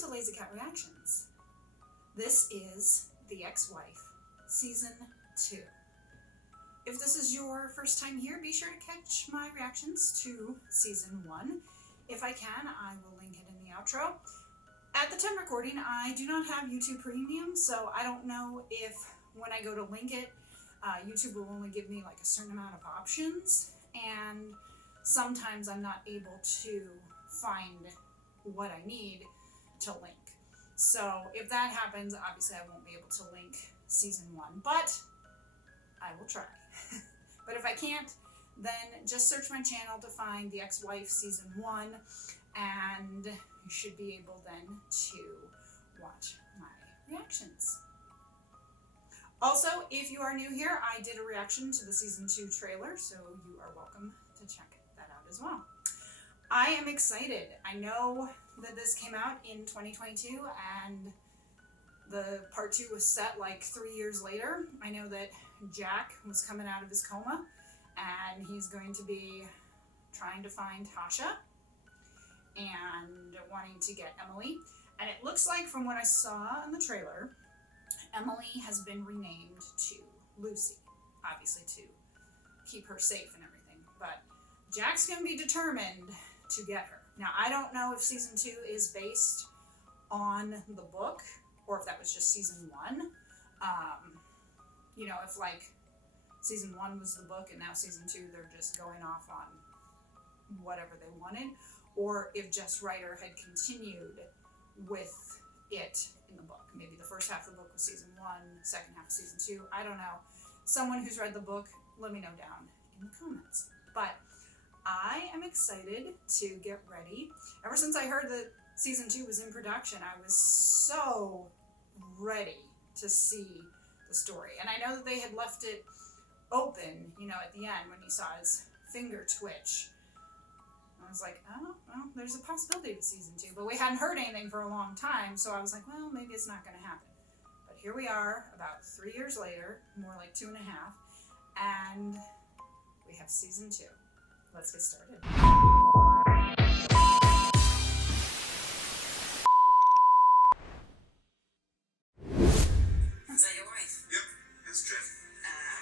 to Lazy Cat Reactions. This is The Ex-Wife, Season 2. If this is your first time here, be sure to catch my reactions to Season 1. If I can, I will link it in the outro. At the time recording, I do not have YouTube Premium, so I don't know if when I go to link it, YouTube will only give me like a certain amount of options, and sometimes I'm not able to find what I need to link. So if that happens, obviously I won't be able to link Season 1, but I will try. But if I can't, then just search my channel to find The Ex-Wife Season 1, and you should be able then to watch my reactions. Also, if you are new here, I did a reaction to the Season 2 trailer, so you are welcome to check that out as well. I am excited. I know that this came out in 2022, and the part 2 was set like 3 years later. I know that Jack was coming out of his coma, and he's going to be trying to find Tasha and wanting to get Emily. And it looks like, from what I saw in the trailer, Emily has been renamed to Lucy, obviously to keep her safe and everything. But Jack's going to be determined to get her. Now, I don't know if Season 2 is based on the book, or if that was just Season 1. You know, if like Season 1 was the book and now Season 2 they're just going off on whatever they wanted, or if Jess Rider had continued with it in the book. Maybe the first half of the book was Season 1, second half of Season 2. I don't know. Someone who's read the book, let me know down in the comments. But I am excited to get ready. Ever since I heard that Season 2 was in production, I was so ready to see the story. And I know that they had left it open, you know, at the end when you saw his finger twitch. I was like, oh, well, there's a possibility with Season 2. But we hadn't heard anything for a long time, so I was like, well, maybe it's not going to happen. But here we are, about 3 years later, more like 2.5, and we have Season 2. Let's get started. Is that your wife? Yep, that's Jen.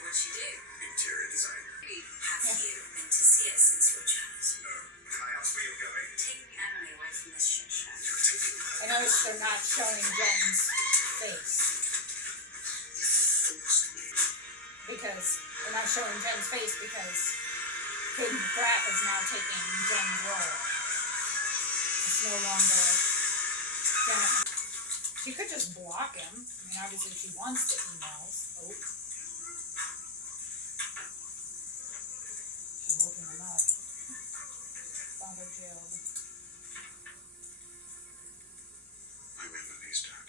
What'd she do? Interior design. Have you been to see us since your child? No. Can I ask where you're going? Taking Emily away from this shit show. You're taking her. I noticed they're not showing Jen's face, You forced me. because they're not showing Jen's face because Hayden McGrath is now taking Jen's role. It's no longer Janet. She could just block him. I mean, obviously she wants the emails. Oh. She's looking him up. Father jailed. I'm Emily's dad.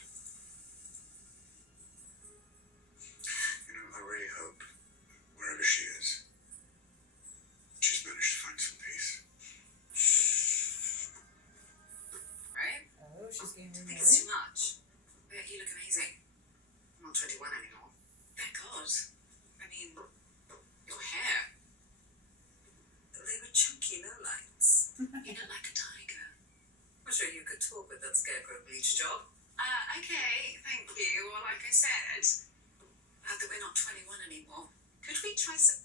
You know, I really hope, wherever she is, she's managed to find some peace. Right? Oh, she's getting I think remarried. it's too much. But you look amazing. I'm not 21 anymore. Thank God. I mean, your hair. They were chunky lowlights. You look like a tiger. I'm sure you could talk with that scarecrow bleach job. Okay, thank you. Well, like I said, that we're not 21 anymore. Could we try some...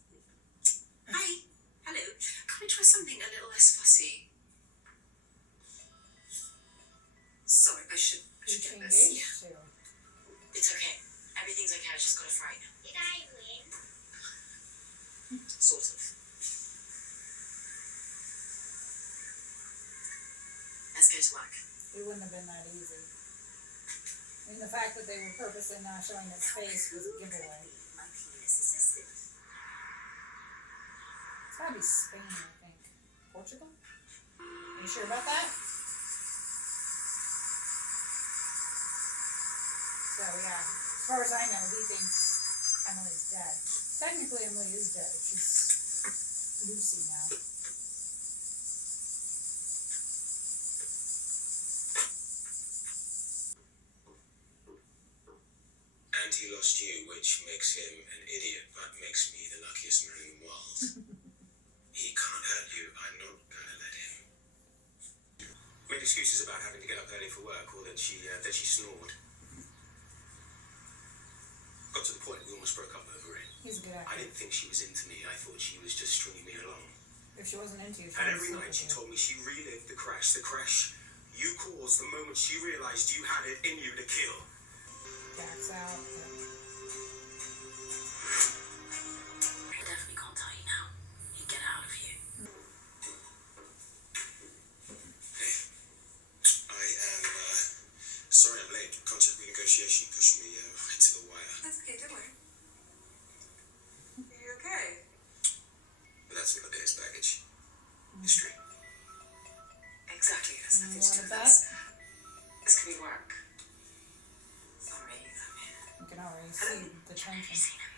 Hi. Hello. Could we try something a little less fussy? Sorry, I should Who's she get this. engaged to? It's okay. Everything's okay. I just got a fright. Did I win? Sort of. Let's go to work. It wouldn't have been that easy. I mean, the fact that they were purposely not showing his face was a giveaway. My penis assistant. It's gotta be Spain, I think. Portugal? Are you sure about that? So, yeah. As far as I know, he thinks Emily's dead. Technically, Emily is dead. She's Lucy now. And he lost you, which makes him an idiot, but makes me the luckiest man in the world. He can't hurt you. I'm not gonna let him. We made excuses about having to get up early for work, or that she snored. Got to the point we almost broke up over it. He's a good I actor. didn't think she was into me. I thought she was just stringing me along. If she wasn't into you, she And wouldn't every sleep night with she you. told me she relived the crash you caused the moment she realized you had it in you to kill. Backs out. I definitely can't tell you now. You get out of here. I am, sorry I'm late. Contract renegotiation pushed me right to the wire. That's okay, don't worry. Are you okay? But that's another day's baggage. History. Exactly, it has nothing to What do with about us. This could be work. Sorry, You can already Hello? see the Have you tension. seen him?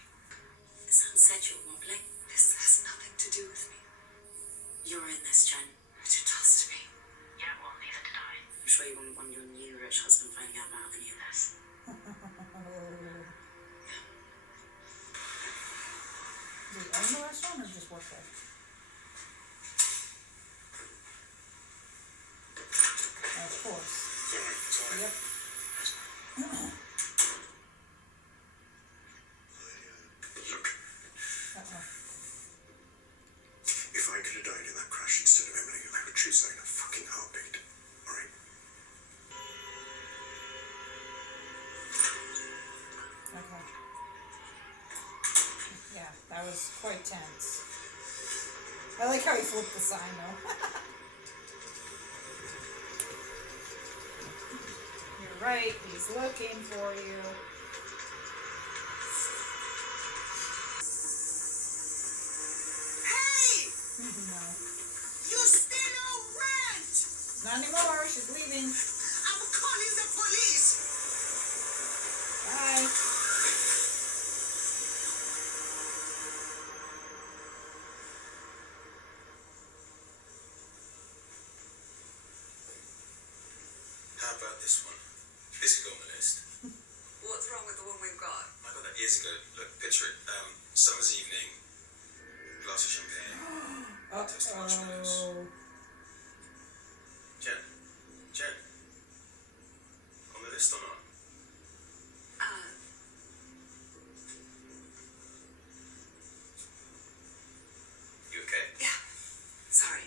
The sun said you were wobbling. This has nothing to do with me. You're in this, Jen. It does to me. Yeah, well, neither did I. I'm sure you wouldn't want your new rich husband finding out about any of this. Does he own the restaurant or just work there? Of course. Sorry. Yep. Look, Uh-oh. if I could have died in that crash instead of Emily, I would choose that in a fucking heartbeat. Alright? Okay. Yeah, that was quite tense. I like how he flipped the sign though. You're right, he's looking for you. Hey! No. You still owe rent! Not anymore, she's leaving. I'm calling the police! Bye. How about this one? This could go on the list. What's wrong with the one we've got? I got that years ago. Look, picture it. Summer's evening, glass of champagne, toast of marshmallows. Uh-oh. Jen, on the list or not? You okay? Yeah. Sorry,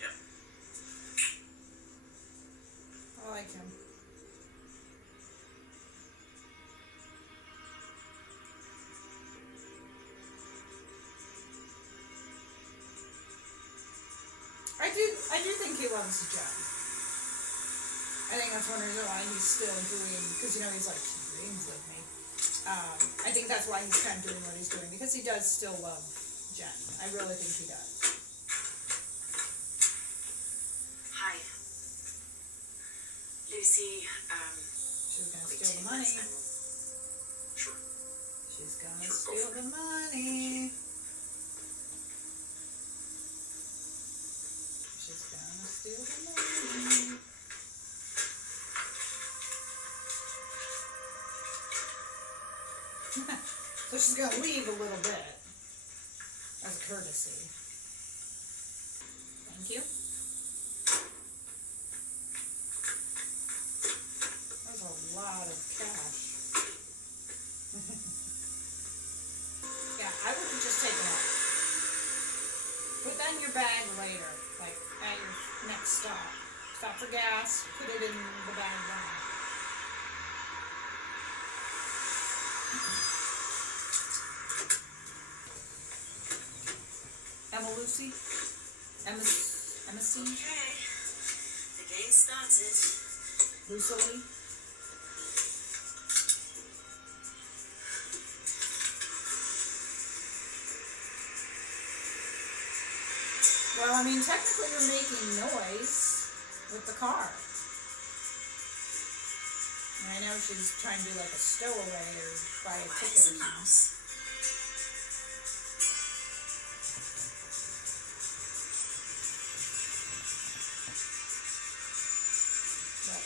Yeah. I like him. I do think he loves Jen. I think that's one reason why he's still doing, because he's like, she dreams of me. I think that's why he's kind of doing what he's doing, because he does still love Jen. I really think he does. hi. Lucy, She's gonna I'll be steal the 2 money. minutes then. Sure. She's gonna Sure, go steal for the money. She's gonna steal the money. So she's gonna leave a little bit as a courtesy. Thank you. That's a lot of cash. Yeah, I would have just taken it. Put that in your bag later, like at your next stop. Stop for gas, put it in the bag then. Emma Lucy? Emma C? Okay. The game started. Lucily? Well, I mean, technically you're making noise with the car. And I know she's trying to do like a stowaway or buy a ticket or something. Mouse. But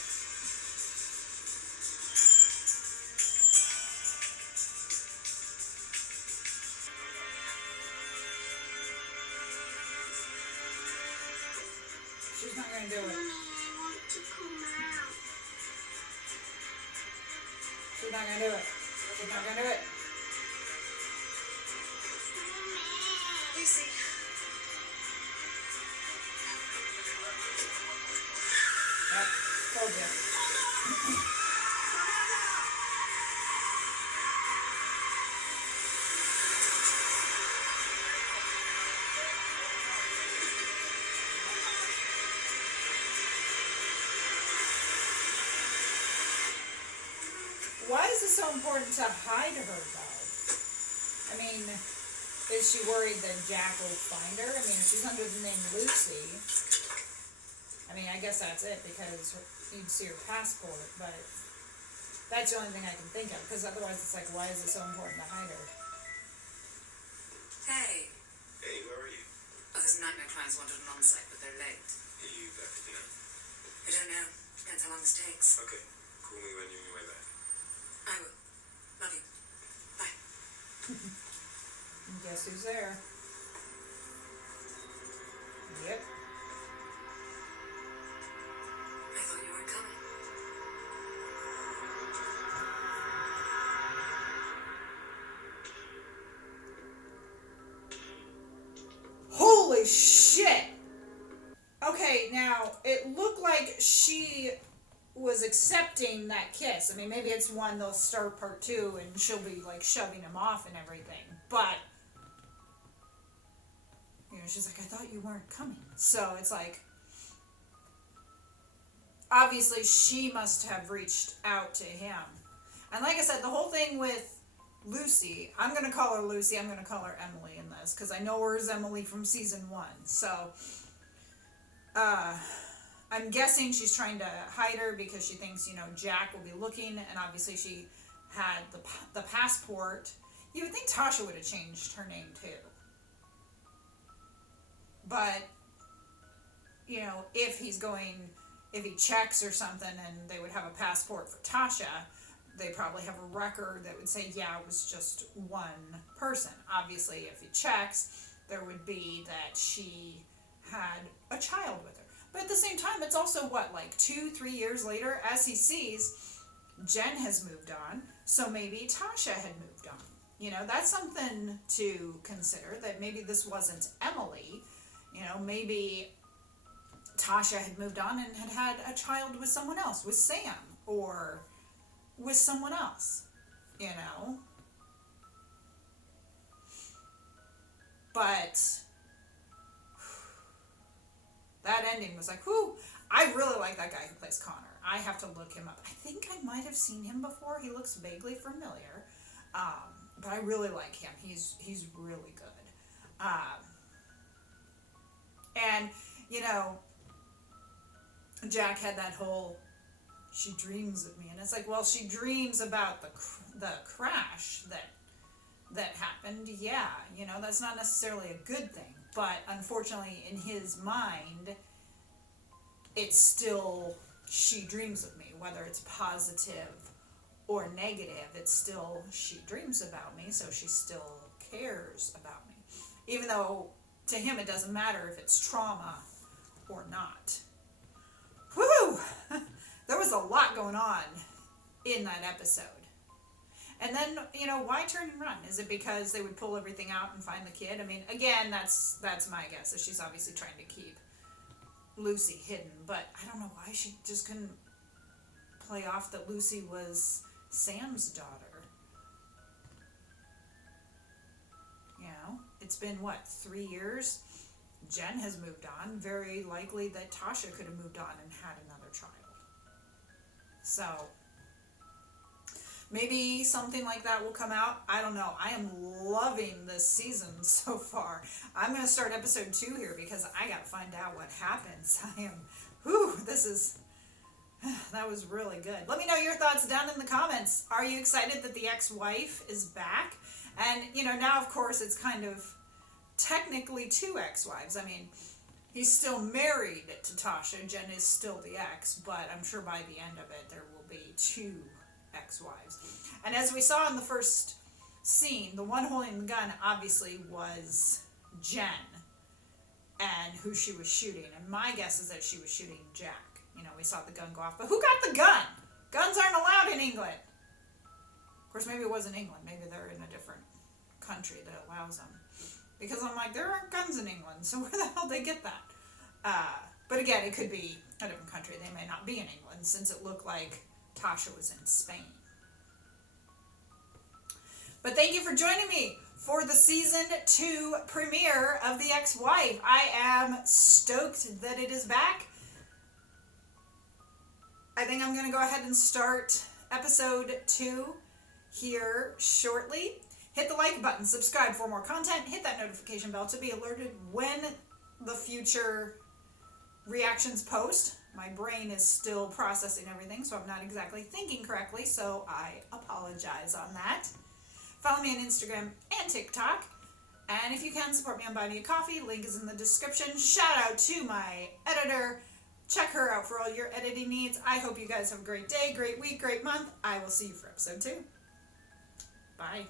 She's not gonna do it. Mommy, I want to come out. She's not gonna do it. She's not gonna do it. Mommy. Lucy. Yep, told you. Why is it so important to hide her, though? I mean, is she worried that Jack will find her? I mean, if she's under the name Lucy, I mean, I guess that's it, because you'd see her passport, but that's the only thing I can think of, because otherwise it's like, why is it so important to hide her? Hey. Hey, where are you? Oh, there's nightmare clients wanted an on-site, but they're late. Are you back for dinner? I don't know. Depends how long this takes. Okay. Call me when you're on your way back. I will. Love you. Bye. And guess who's there? Yep. I thought you weren't coming. Holy shit! Okay, now, it looked like she was accepting that kiss. I mean, maybe it's one they'll start part 2 and she'll be like shoving him off and everything. But, you know, she's like, I thought you weren't coming. So it's like, obviously she must have reached out to him. And like I said, the whole thing with Lucy, I'm going to call her Lucy, I'm going to call her Emily in this, because I know her as Emily from season 1. So, I'm guessing she's trying to hide her because she thinks, you know, Jack will be looking, and obviously she had the passport. You would think Tasha would have changed her name too. But, you know, if he checks or something and they would have a passport for Tasha, they probably have a record that would say, yeah, it was just one person. Obviously, if he checks, there would be that she had a child with her. But at the same time, it's also, what, like 2-3 years later, as he sees, Jen has moved on, so maybe Tasha had moved on. You know, that's something to consider, that maybe this wasn't Emily. You know, maybe Tasha had moved on and had had a child with someone else, with Sam, or with someone else, you know. But that ending was like, whew. I really like that guy who plays Connor. I have to look him up. I think I might have seen him before. He looks vaguely familiar. But I really like him. He's really good. And, you know, Jack had that whole, she dreams of me. And it's like, well, she dreams about the crash that happened. Yeah, you know, that's not necessarily a good thing. But unfortunately, in his mind, it's still, she dreams of me. Whether it's positive or negative, it's still, she dreams about me, so she still cares about me. Even though, to him, it doesn't matter if it's trauma or not. Whew! There was a lot going on in that episode. And then, you know, why turn and run? Is it because they would pull everything out and find the kid? I mean, again, that's my guess. So she's obviously trying to keep Lucy hidden. But I don't know why she just couldn't play off that Lucy was Sam's daughter. You know, it's been, what, 3 years? Jen has moved on. Very likely that Tasha could have moved on and had another child. So maybe something like that will come out. I don't know. I am loving this season so far. I'm going to start episode 2 here because I got to find out what happens. That was really good. Let me know your thoughts down in the comments. Are you excited that the ex-wife is back? And, you know, now, of course, it's kind of technically 2 ex-wives. I mean, he's still married to Tasha. Jen is still the ex, but I'm sure by the end of it, there will be 2 ex-wives. And as we saw in the first scene, the one holding the gun obviously was Jen. And, you know, it's been, what, 3 years? Jen has moved on. Very likely that Tasha could have moved on and had another child. So maybe something like that will come out. I don't know. I am loving this season so far. I'm going to start episode 2 here because I got to find out what happens. and who she was shooting. And my guess is that she was shooting Jack. You know, we saw the gun go off, but who got the gun? Guns aren't allowed in England. Of course, maybe it wasn't England. Maybe they're in a different country that allows them. Because I'm like, there aren't guns in England, so where the hell did they get that? But again, it could be a different country. They may not be in England, since it looked like Tasha was in Spain. But thank you for joining me for the season 2 premiere of The Ex-Wife. I am stoked that it is back. I think I'm going to go ahead and start episode 2 here shortly. Hit the like button, subscribe for more content, hit that notification bell to be alerted when the future reactions post. My brain is still processing everything, so I'm not exactly thinking correctly, so I apologize on that. Follow me on Instagram and TikTok. And if you can, support me on Buy Me a Coffee. Link is in the description. Shout out to my editor. Check her out for all your editing needs. I hope you guys have a great day, great week, great month. I will see you for episode 2. Bye.